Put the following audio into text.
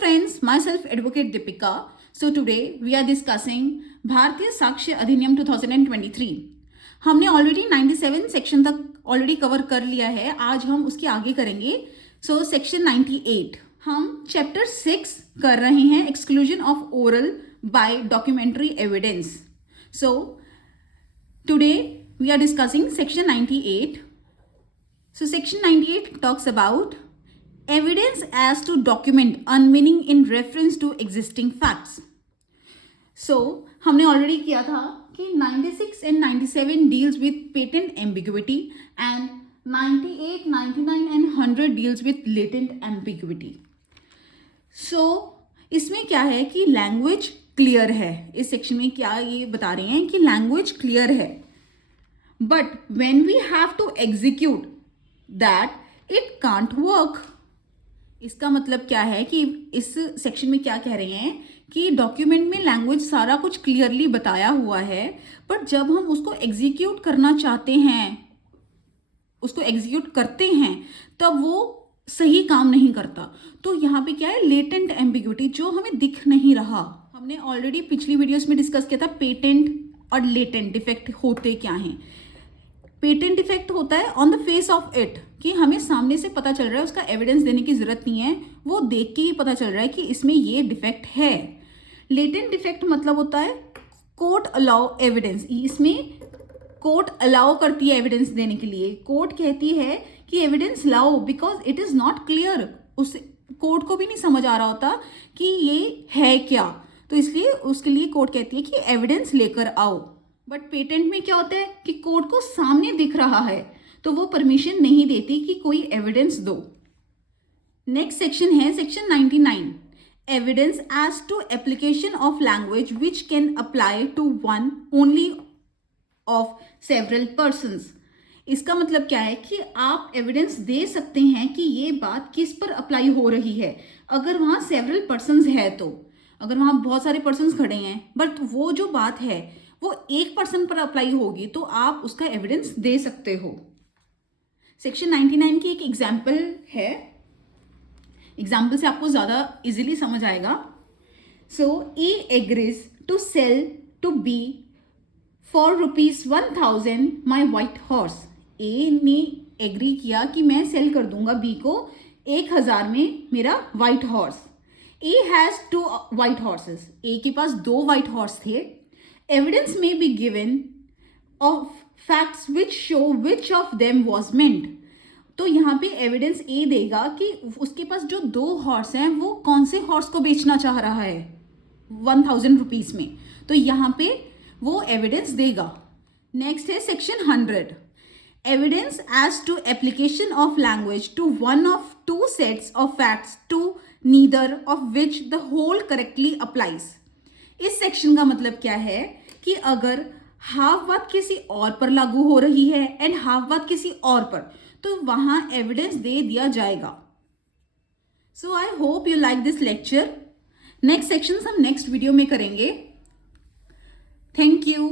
friends, myself Advocate Deepika. So today we are discussing भारतीय साक्ष्य अधिनियम 2023. हमने ऑलरेडी 97 सेक्शन तक ऑलरेडी कवर कर लिया है. आज हम उसके आगे करेंगे. सो सेक्शन 98 हम चैप्टर 6 कर रहे हैं, exclusion of oral by documentary evidence. So today we are discussing section 98. So section 98 talks about evidence as to document unmeaning in reference to existing facts. So हमने already किया था कि 96 and 97 deals with patent ambiguity and 98, 99 and 100 deals with latent ambiguity. So इसमें क्या है कि language clear है. इस सेक्शन में क्या ये बता रहे हैं कि लैंग्वेज क्लियर है, but when we have to execute that it can't work. इसका मतलब क्या है कि इस सेक्शन में क्या कह रहे हैं कि डॉक्यूमेंट में लैंग्वेज सारा कुछ क्लियरली बताया हुआ है, बट जब हम उसको एग्जीक्यूट करना चाहते हैं, उसको एग्जीक्यूट करते हैं, तब वो सही काम नहीं करता. तो यहाँ पे क्या है, लेटेंट एम्बिग्यूटी, जो हमें दिख नहीं रहा. हमने ऑलरेडी पिछली वीडियोस में डिस्कस किया था पेटेंट और लेटेंट डिफेक्ट होते क्या हैं. पेटेंट डिफेक्ट होता है on the face of it, कि हमें सामने से पता चल रहा है, उसका एविडेंस देने की जरूरत नहीं है, वो देख के ही पता चल रहा है कि इसमें ये डिफेक्ट है. लेटेंट डिफेक्ट मतलब होता है कोर्ट अलाउ एविडेंस. इसमें कोर्ट अलाउ करती है एविडेंस देने के लिए. कोर्ट कहती है कि एविडेंस लाओ because it is not clear. उस कोर्ट को भी नहीं समझ आ रहा होता कि ये है क्या, तो इसलिए उसके लिए कोर्ट कहती है कि एविडेंस लेकर आओ. बट पेटेंट में क्या होता है कि कोर्ट को सामने दिख रहा है, तो वो परमिशन नहीं देती कि कोई एविडेंस दो. नेक्स्ट सेक्शन है section 99, evidence as to application of language which can apply to one only of several persons. इसका मतलब क्या है कि आप एविडेंस दे सकते हैं कि ये बात किस पर अप्लाई हो रही है, अगर वहाँ सेवरल पर्सन्स है तो. अगर वहाँ बहुत सारे पर्सन्स खड़े हैं बट वो जो बात है वो एक पर्सन पर अप्लाई होगी, तो आप उसका एविडेंस दे सकते हो. सेक्शन 99 की एक एग्जाम्पल है, एग्जाम्पल से आपको ज़्यादा इजीली समझ आएगा. So A agrees to sell to B for ₹1000 my white horse. A ने एग्री किया कि मैं सेल कर दूंगा बी को 1000 में मेरा white horse. A has 2 white horses. A के पास 2 वाइट हॉर्स थे. Evidence may be given of facts which show which of them was meant. तो यहाँ पे एविडेंस ए देगा कि उसके पास जो 2 हॉर्स हैं वो कौन से हॉर्स को बेचना चाह रहा है 1000 रुपीज में, तो यहाँ पे वो एविडेंस देगा. नेक्स्ट है section 100, evidence as to application of language to one of 2 sets of facts to neither of which the whole correctly applies. इस सेक्शन का मतलब क्या है कि अगर हाफ बात किसी और पर लागू हो रही है एंड हाफ बात किसी और पर, तो वहां एविडेंस दे दिया जाएगा. So I hope you like this lecture. Next section हम नेक्स्ट वीडियो में करेंगे. Thank you.